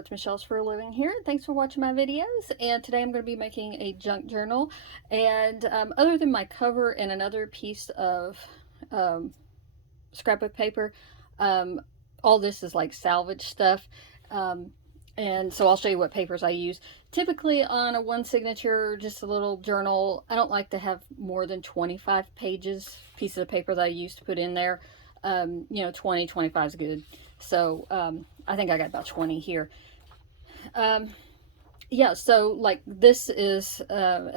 it's Michelle's for a Living here. Thanks for watching my videos. And today I'm going to be making a junk journal. And other than my cover and another piece of um, scrapbook paper, um, all this is like salvage stuff. Um, and so I'll show you what papers I use. Typically on a one signature, just a little journal, I don't like to have more than 25 pieces of paper that I use to put in there. 20, 25 is good. So I think I got about 20 here. Yeah, so like this is a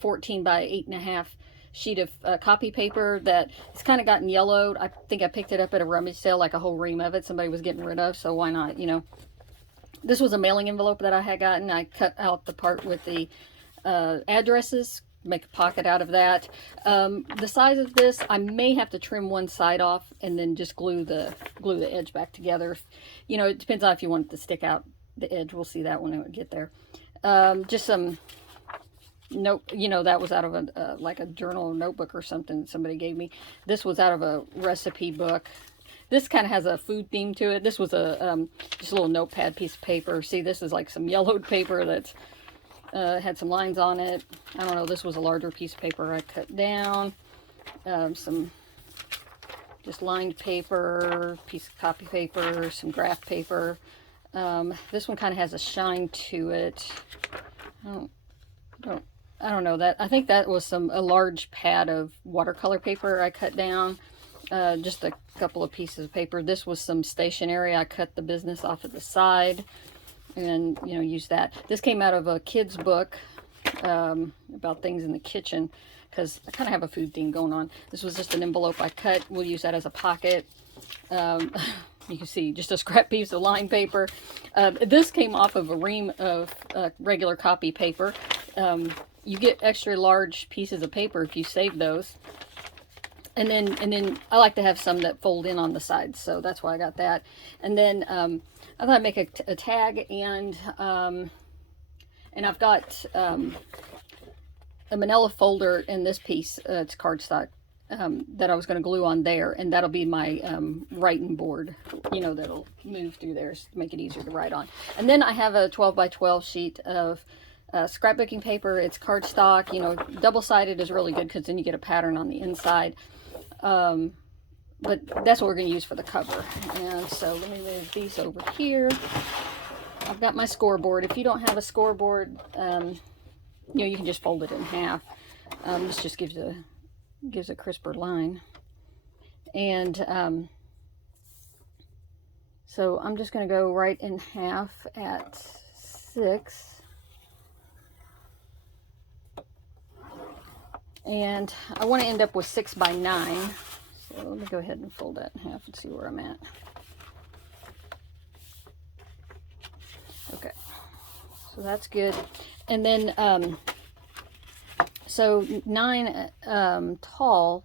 14 by 8.5 sheet of copy paper that it's kind of gotten yellowed. I think I picked it up at a rummage sale, like a whole ream of it somebody was getting rid of, so why not, This was a mailing envelope that I had gotten. I cut out the part with the addresses, make a pocket out of that. The size of this, I may have to trim one side off and then just glue the edge back together. It depends on if you want it to stick out the edge. We'll see that when we get there. Just some note, that was out of a like a journal or notebook or something somebody gave me. This was out of a recipe book. This kind of has a food theme to it. This was just a little notepad piece of paper. See, this is like some yellowed paper that's had some lines on it. I don't know, this was a larger piece of paper I cut down. Some just lined paper, piece of copy paper, some graph paper. This one kind of has a shine to it. I don't know that. I think that was a large pad of watercolor paper I cut down. Just a couple of pieces of paper. This was some stationery. I cut the business off at the side and use that. This came out of a kid's book about things in the kitchen, because I kind of have a food theme going on. This was just an envelope I cut. We'll use that as a pocket. You can see just a scrap piece of lined paper. This came off of a ream of regular copy paper. You get extra large pieces of paper if you save those. And then I like to have some that fold in on the sides, so that's why I got that. And then I thought I'd make a tag, and I've got a manila folder in this piece. It's cardstock that I was going to glue on there, and that'll be my writing board. That'll move through there to make it easier to write on. And then I have a 12 by 12 sheet of scrapbooking paper. It's cardstock. Double-sided is really good because then you get a pattern on the inside. But that's what we're going to use for the cover. And so let me move these over here. I've got my scoreboard. If you don't have a scoreboard, you can just fold it in half. This just gives a crisper line. And so I'm just going to go right in half at 6. And I want to end up with 6 by 9. So let me go ahead and fold that in half and see where I'm at. Okay, so that's good. And then, so 9 tall,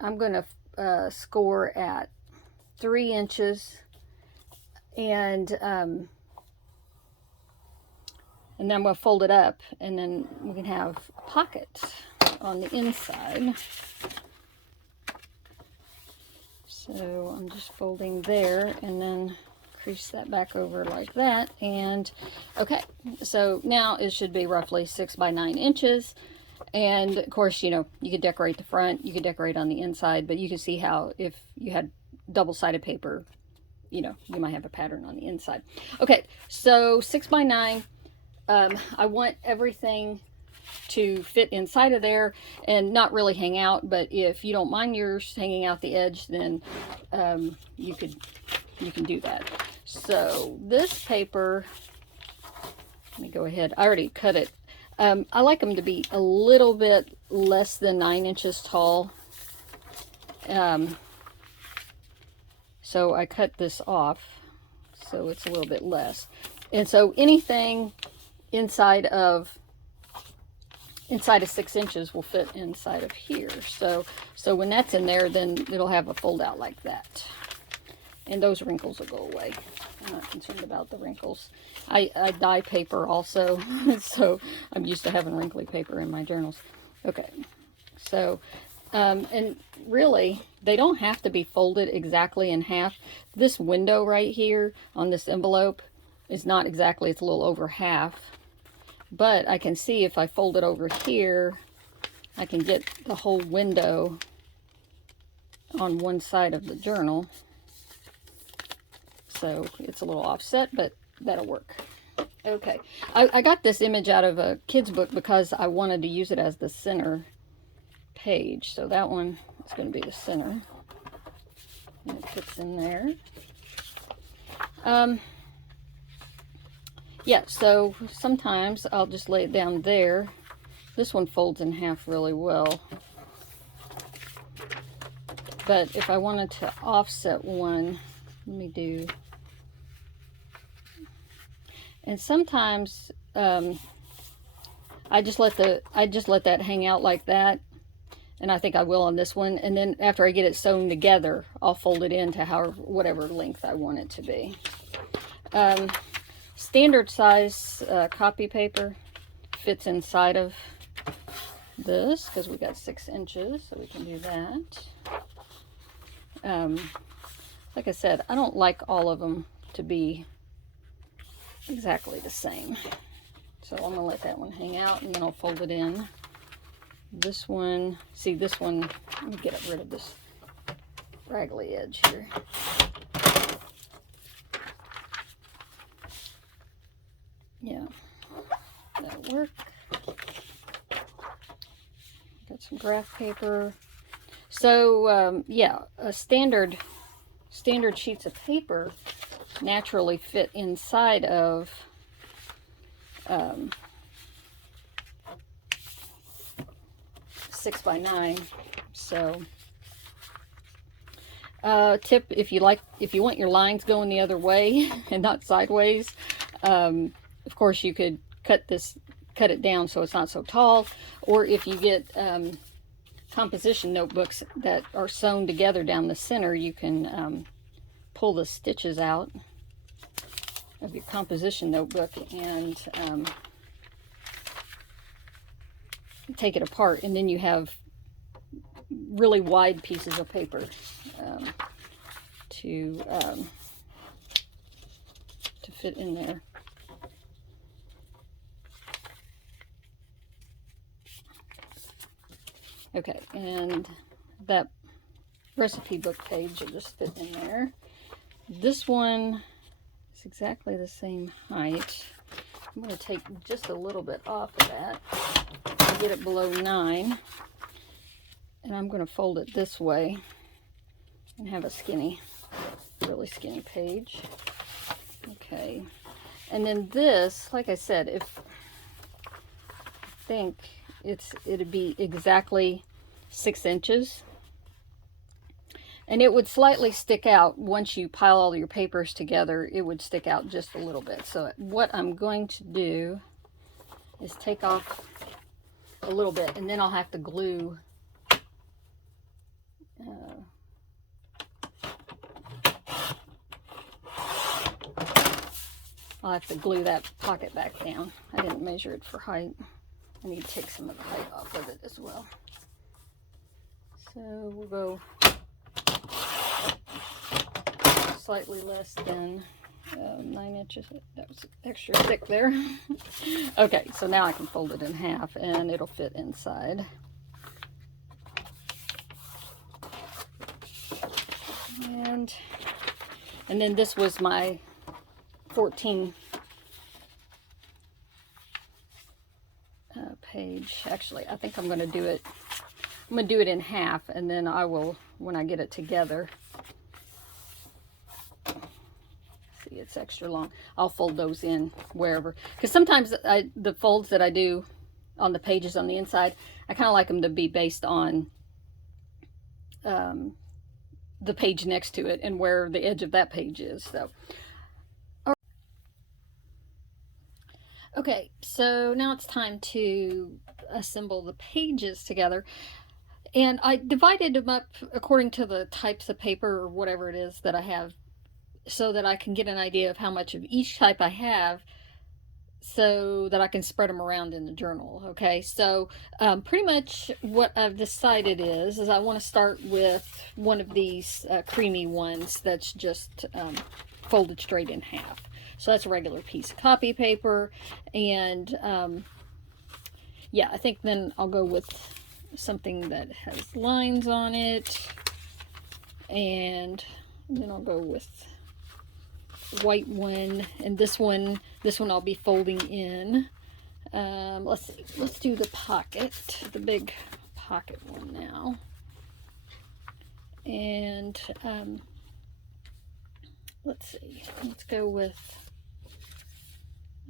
I'm going to score at 3 inches. And then I'm going to fold it up, and then we can have pockets on the inside. So I'm just folding there and then crease that back over like that. And okay, so now it should be roughly 6 by 9 inches. And of course, you could decorate the front, you could decorate on the inside, but you can see how if you had double-sided paper, you might have a pattern on the inside. Okay, so 6 by 9. I want everything to fit inside of there and not really hang out, but if you don't mind yours hanging out the edge, then you can do that. So this paper, let me go ahead, I already cut it. I like them to be a little bit less than 9 inches tall. So I cut this off so it's a little bit less. And so anything inside of 6 inches will fit inside of here. So when that's in there, then it'll have a fold out like that. And those wrinkles will go away. I'm not concerned about the wrinkles. I dye paper also, so I'm used to having wrinkly paper in my journals. Okay, so, and really, they don't have to be folded exactly in half. This window right here on this envelope, is not exactly, it's a little over half. But I can see if I fold it over here, I can get the whole window on one side of the journal. So it's a little offset, but that'll work. Okay, I got this image out of a kid's book because I wanted to use it as the center page. So that one is going to be the center. And it fits in there. Yeah, so sometimes I'll just lay it down there. This one folds in half really well. But if I wanted to offset one, let me do... And sometimes I just let that hang out like that, and I think I will on this one. And then after I get it sewn together, I'll fold it into whatever length I want it to be. Standard size copy paper fits inside of this because we got 6 inches, so we can do that. Like I said, I don't like all of them to be exactly the same. So I'm gonna let that one hang out, and then I'll fold it in. This one, see this one, let me get rid of this raggedy edge here. Yeah, that'll work. Got some graph paper. So yeah, standard sheets of paper naturally fit inside of 6 by 9. So tip, if you want your lines going the other way and not sideways, of course you could cut it down so it's not so tall, or if you get composition notebooks that are sewn together down the center, you can pull the stitches out of your composition notebook and take it apart, and then you have really wide pieces of paper to fit in there. Okay, and that recipe book page will just fit in there. This one is exactly the same height. I'm going to take just a little bit off of that to get it below 9. And I'm going to fold it this way and have a really skinny page. Okay. And then this, like I said, I think it'd be exactly 6 inches. And it would slightly stick out once you pile all your papers together. It would stick out just a little bit. So what I'm going to do is take off a little bit, and then I'll have to glue that pocket back down. I didn't measure it for height. I need to take some of the height off of it as well. So we'll go slightly less than 9 inches. That was extra thick there. Okay, so now I can fold it in half and it'll fit inside. And then this was my 14 page. Actually, I think I'm going to do it. I'm going to do it in half, and then I will, when I get it together. See, it's extra long. I'll fold those in wherever, because sometimes the folds that I do on the pages on the inside, I kind of like them to be based on the page next to it and where the edge of that page is. So okay, so now it's time to assemble the pages together. And I divided them up according to the types of paper or whatever it is that I have, so that I can get an idea of how much of each type I have, so that I can spread them around in the journal. Okay, so pretty much what I've decided is I want to start with one of these creamy ones that's just folded straight in half. So that's a regular piece of copy paper. And yeah, I think then I'll go with something that has lines on it. And then I'll go with white one. And this one I'll be folding in. Let's see. Let's do the pocket, the big pocket one now. And let's see. Let's go with,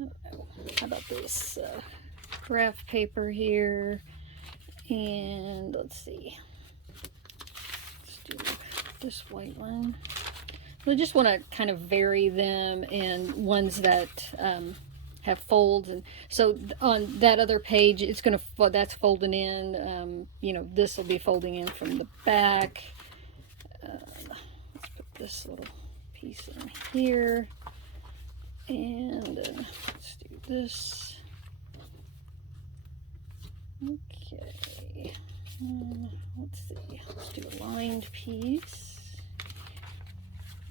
I don't know, how about this graph paper here? And let's see. Let's do this white one. So I just want to kind of vary them in ones that have folds. And so on that other page, it's going to, that's folding in. You know, this will be folding in from the back. Let's put this little piece in here. And let's do this. Okay. Let's see. Let's do a lined piece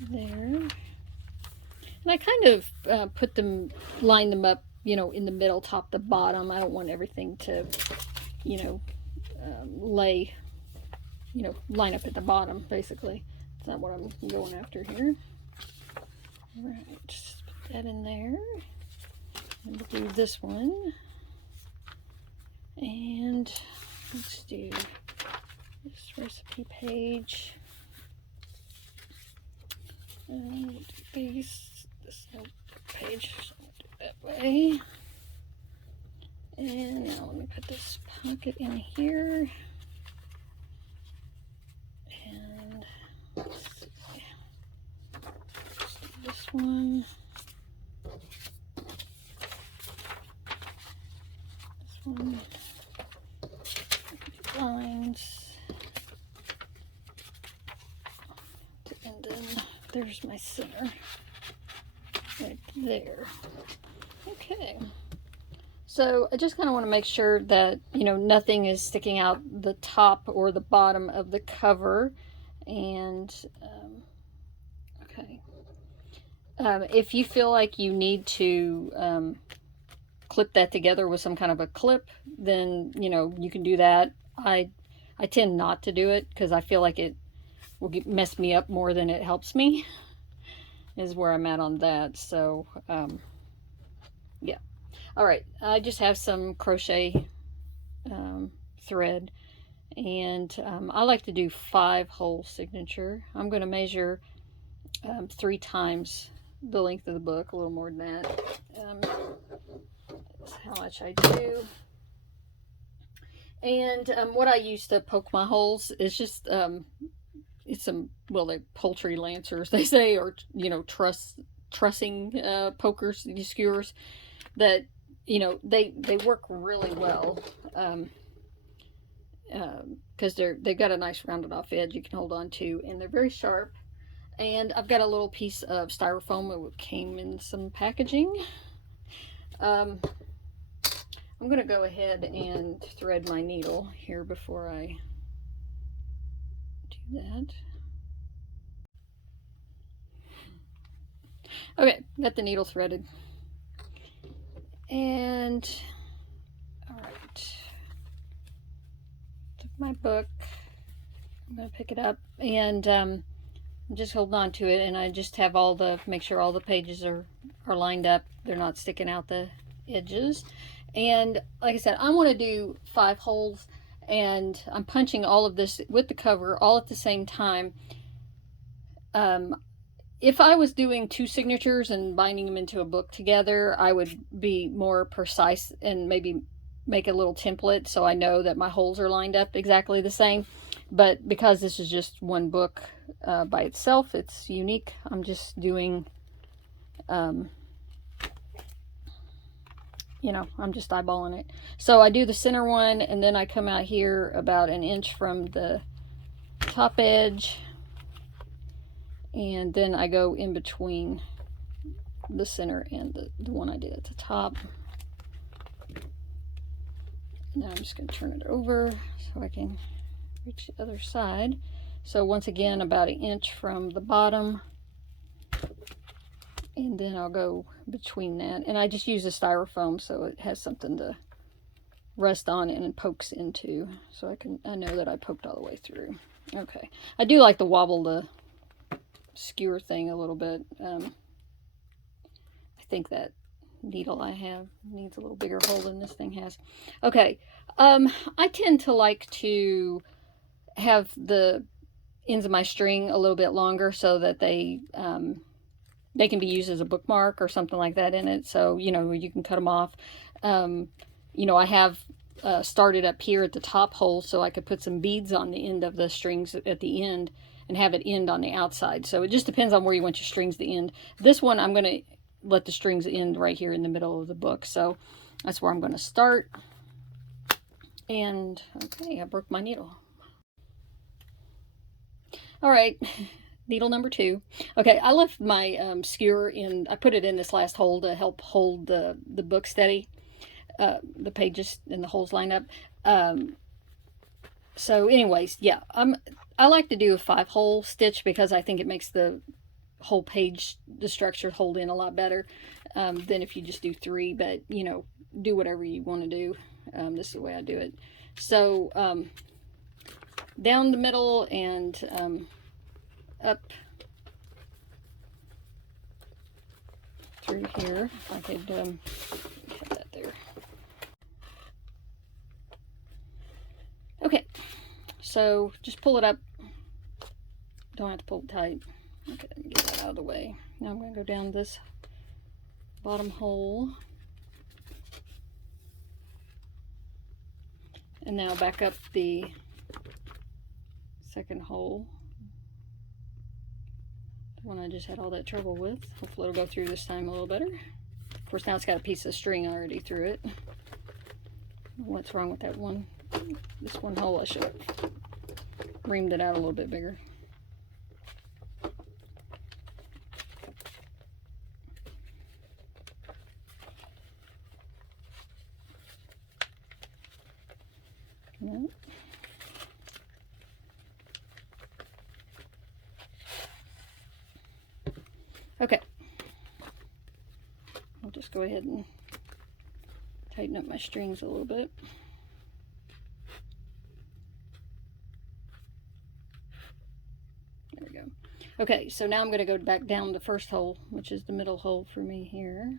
there. And I kind of put them, line them up, you know, in the middle, top to bottom. I don't want everything to, you know, lay, you know, line up at the bottom, basically. That's not what I'm going after here. All right, just put that in there. And we'll do this one. And let's do this recipe page. And we'll do this page, so we'll do it that way. And now let me put this pocket in here. And let's see. Let's do this one. This one. Lines. And then there's my center right there. Okay. So I just kind of want to make sure that, you know, nothing is sticking out the top or the bottom of the cover. And okay. If you feel like you need to clip that together with some kind of a clip, then, you know, you can do that. I tend not to do it because I feel like it will mess me up more than it helps me, is where I'm at on that. So yeah. All right, I just have some crochet thread, and I like to do 5-hole signature. I'm going to measure 3 times the length of the book, a little more than that. That's how much I do. And what I use to poke my holes is just it's some, well, they're poultry lancers, they say, or, you know, trussing pokers, these skewers that, you know, they work really well because they've got a nice rounded off edge you can hold on to, and they're very sharp. And I've got a little piece of styrofoam. It came in some packaging. I'm going to go ahead and thread my needle here before I do that. Okay, got the needle threaded. And, all right, took my book. I'm going to pick it up, and I'm just holding on to it, and I just have make sure all the pages are lined up. They're not sticking out the edges. And like I said, I want to do 5 holes, and I'm punching all of this with the cover all at the same time. If I was doing 2 signatures and binding them into a book together, I would be more precise and maybe make a little template so I know that my holes are lined up exactly the same. But because this is just one book by itself, it's unique. I'm just doing, you know, I'm just eyeballing it. So I do the center one, and then I come out here about 1 inch from the top edge. And then I go in between the center and the one I did at the top. Now I'm just going to turn it over so I can reach the other side. So once again, about 1 inch from the bottom. And then I'll go between that. And I just use a styrofoam so it has something to rest on and pokes into. So I know that I poked all the way through. Okay. I do like to wobble the skewer thing a little bit. I think that needle I have needs a little bigger hole than this thing has. Okay. I tend to like to have the ends of my string a little bit longer so that they can be used as a bookmark or something like that in it. So, you know, you can cut them off. You know, I have started up here at the top hole so I could put some beads on the end of the strings at the end and have it end on the outside. So it just depends on where you want your strings to end. This one, I'm going to let the strings end right here in the middle of the book. So that's where I'm going to start. And, okay, I broke my needle. All right. Needle number 2. Okay, I left my skewer in, I put it in this last hole to help hold the book steady, the pages and the holes line up. So anyways, yeah, I like to do a 5-hole stitch because I think it makes the whole page, the structure hold in a lot better than if you just do 3, but you know, do whatever you want to do. This is the way I do it. So down the middle and up through here. If I could put that there. Okay, so just pull it up. Don't have to pull it tight. Okay, let me get that out of the way. Now I'm going to go down this bottom hole. And now back up the second hole. The one I just had all that trouble with. Hopefully it'll go through this time a little better. Of course, now it's got a piece of string already through it. What's wrong with that one? This one hole, I should have reamed it out a little bit bigger. No. Okay. I'll just go ahead and tighten up my strings a little bit. There we go. Okay, so now I'm going to go back down the first hole, which is the middle hole for me here.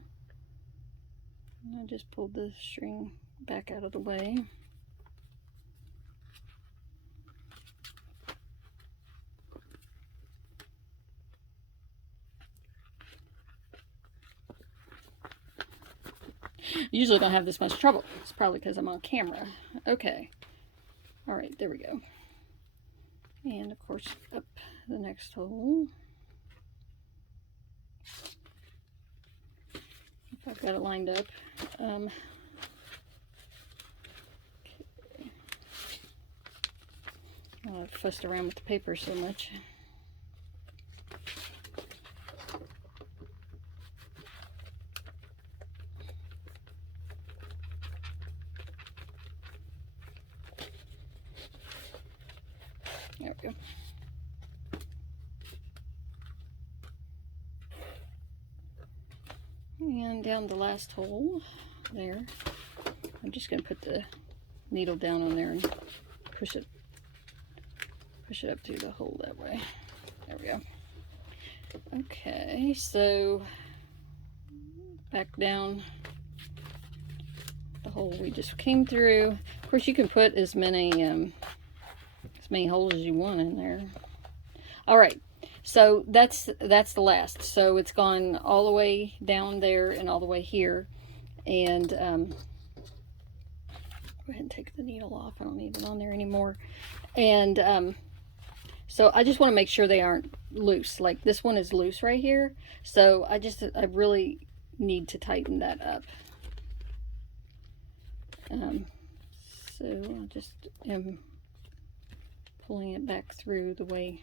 And I just pulled the string back out of the way. Usually don't have this much trouble. It's probably because I'm on camera. Okay. All right, there we go. And of course, up the next hole. If I've got it lined up. Okay. I've fussed around with the paper so much. There we go. And down the last hole there. I'm just going to put the needle down on there and push it up through the hole that way. There we go. Okay, so back down the hole we just came through. Of course, you can put as many holes as you want in there. All right, so that's the last. So it's gone all the way down there and all the way here. And go ahead and take the needle off. I don't need it on there anymore. And so I just want to make sure they aren't loose. Like this one is loose right here. So I really need to tighten that up. So I just am pulling it back through the way.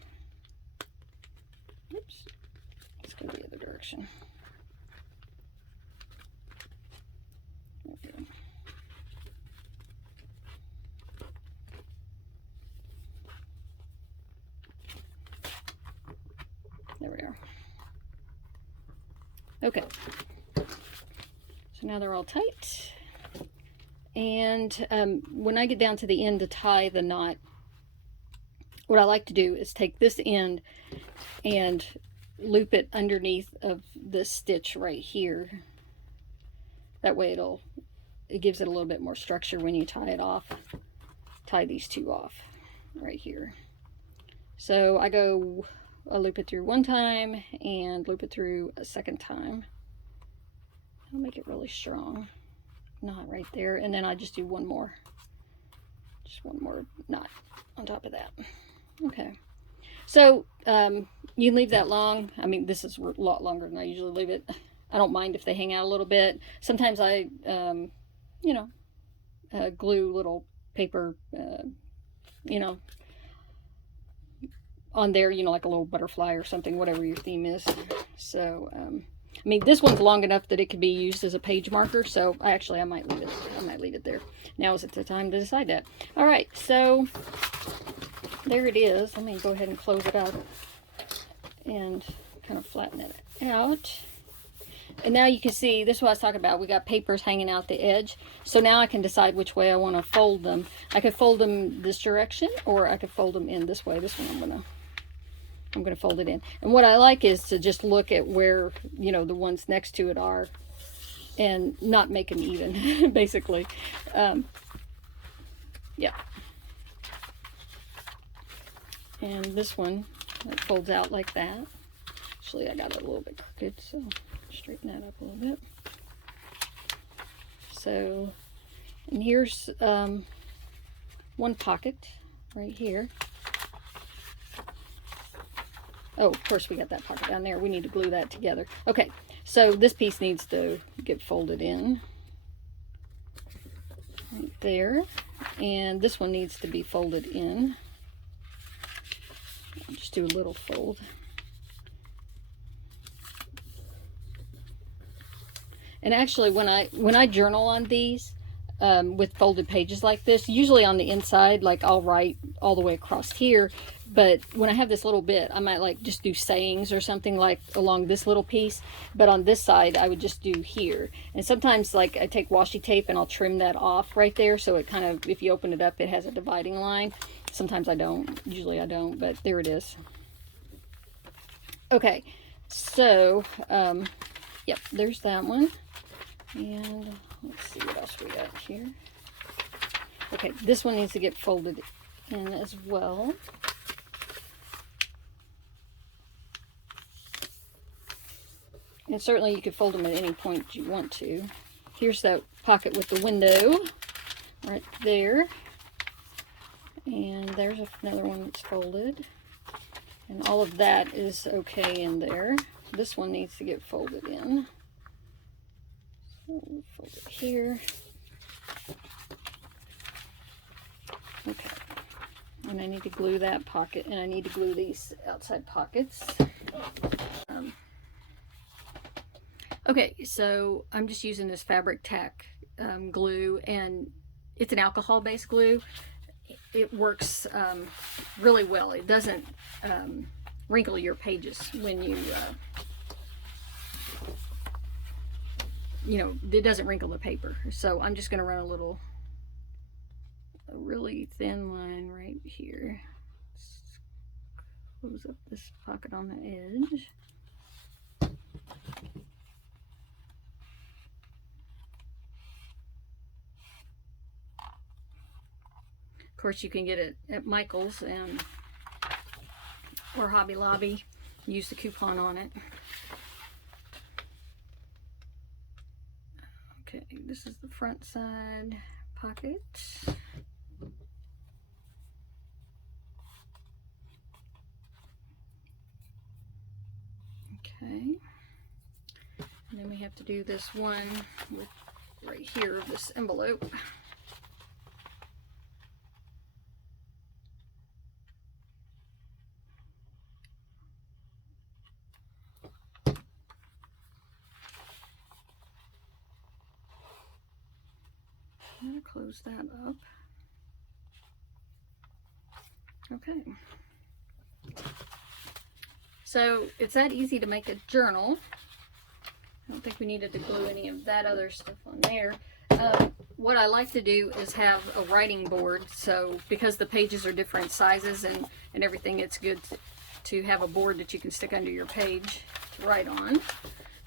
Oops. Let's go the other direction. There we go. There we are. Okay, so now they're all tight. And when I get down to the end to tie the knot, what I like to do is take this end and loop it underneath of this stitch right here. That way it gives it a little bit more structure when you tie it off. Tie these two off right here. So I loop it through one time and loop it through a second time. I'll make it really strong. Knot right there, and then I just do one more knot on top of that. Okay, so you can leave that long. I mean, this is a lot longer than I usually leave it. I don't mind if they hang out a little bit. Sometimes I you know, glue little paper you know, on there, you know, like a little butterfly or something, whatever your theme is. So I mean, this one's long enough that it could be used as a page marker, so I might leave it. I might leave it there. Now is the time to decide that. All right, so there it is. Let me go ahead and close it up and kind of flatten it out. And now you can see, this is what I was talking about. We got papers hanging out the edge. So now I can decide which way I want to fold them. I could fold them this direction, or I could fold them in this way. This one I'm going to fold it in. And what I like is to just look at where, you know, the ones next to it are and not make them even, basically. Yeah. And this one, it folds out like that. Actually, I got it a little bit crooked, so straighten that up a little bit. So, and here's one pocket right here. Oh, of course we got that pocket down there. We need to glue that together. Okay, so this piece needs to get folded in right there, and this one needs to be folded in. I'll just do a little fold. And actually, when I journal on these with folded pages like this, usually on the inside, like I'll write all the way across here. But when I have this little bit, I might like just do sayings or something like along this little piece. But on this side, I would just do here. And sometimes like I take washi tape and I'll trim that off right there. So it kind of, if you open it up, it has a dividing line. Sometimes I don't. Usually I don't, but there it is. Okay, so yep, there's that one. And let's see what else we got here. Okay, this one needs to get folded in as well. And certainly you could fold them at any point you want to. Here's that pocket with the window right there. And there's another one that's folded. And all of that is okay in there. This one needs to get folded in. So we'll fold it here. Okay. And I need to glue that pocket, and I need to glue these outside pockets. Okay, so I'm just using this Fabric Tac glue, and it's an alcohol-based glue. It works really well. It doesn't wrinkle your pages when you, you know, it doesn't wrinkle the paper. So I'm just going to run a really thin line right here. Close up this pocket on the edge. Of course, you can get it at Michael's or Hobby Lobby. Use the coupon on it. Okay, this is the front side pocket. Okay, and then we have to do this one with right here, this envelope. I'm going to close that up. Okay. So it's that easy to make a journal. I don't think we needed to glue any of that other stuff on there. What I like to do is have a writing board, so because the pages are different sizes and everything, it's good to have a board that you can stick under your page to write on.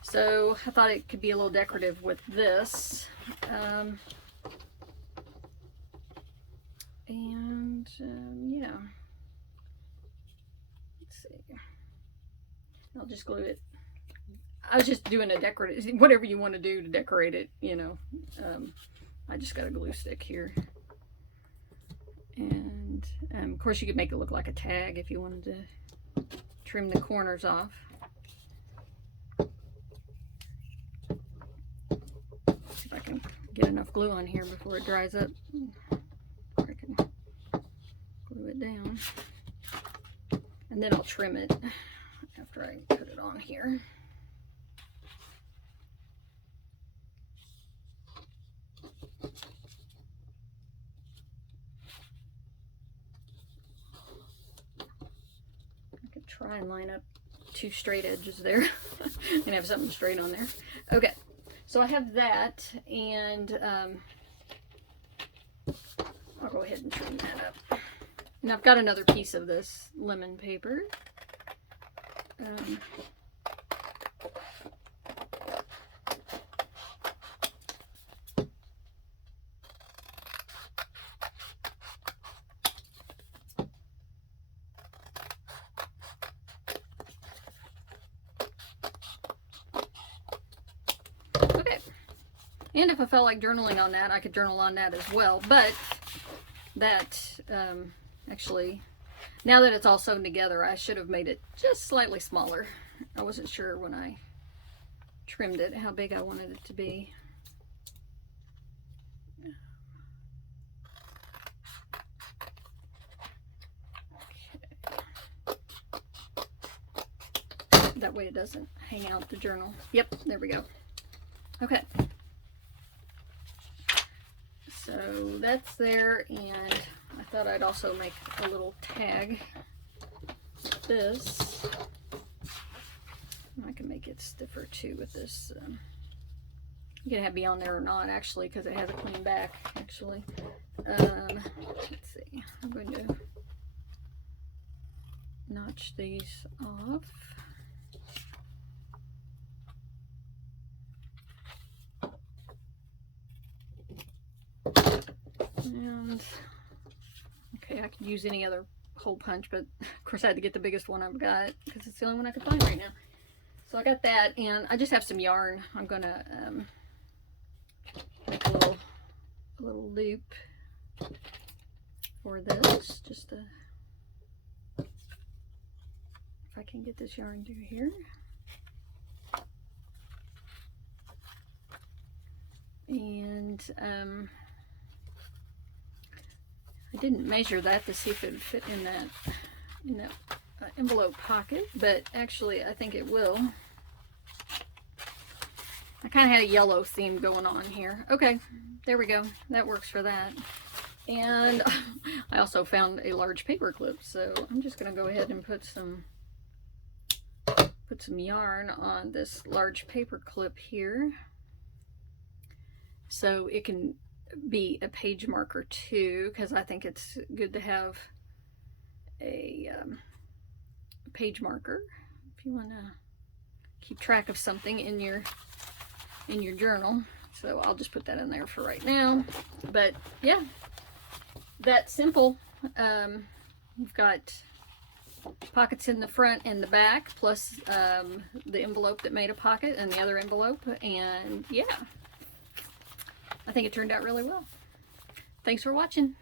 So I thought it could be a little decorative with this. Yeah. Let's see. I'll just glue it. I was just doing a decorative, whatever you want to do to decorate it, you know. I just got a glue stick here. And of course you could make it look like a tag if you wanted to trim the corners off. See if I can get enough glue on here before it dries up. I can glue it down. And then I'll trim it after I put it on here. Try and line up 2 straight edges there and have something straight on there. Okay, so I have that, and I'll go ahead and trim that up. And I've got another piece of this lemon paper. And if I felt like journaling on that, I could journal on that as well. But that, actually, now that it's all sewn together, I should have made it just slightly smaller. I wasn't sure when I trimmed it how big I wanted it to be. Okay. That way it doesn't hang out the journal. Yep, there we go. Okay. So that's there, and I thought I'd also make a little tag with this. I can make it stiffer too with this. You can have it be on there or not, actually, because it has a clean back, actually. Let's see. I'm going to notch these off. And okay, I could use any other hole punch, but of course I had to get the biggest one I've got because it's the only one I could find right now. So I got that, and I just have some yarn. I'm gonna make a little loop for this. Just if I can get this yarn through here. And I didn't measure that to see if it would fit in that envelope pocket, but actually I think it will. I kind of had a yellow theme going on here. Okay, there we go. That works for that. And I also found a large paper clip, so I'm just going to go ahead and put some yarn on this large paper clip here, so it can be a page marker too, because I think it's good to have a page marker if you want to keep track of something in your journal. So I'll just put that in there for right now. But yeah, that's simple. You've got pockets in the front and the back, plus the envelope that made a pocket and the other envelope, and yeah, I think it turned out really well. Thanks for watching.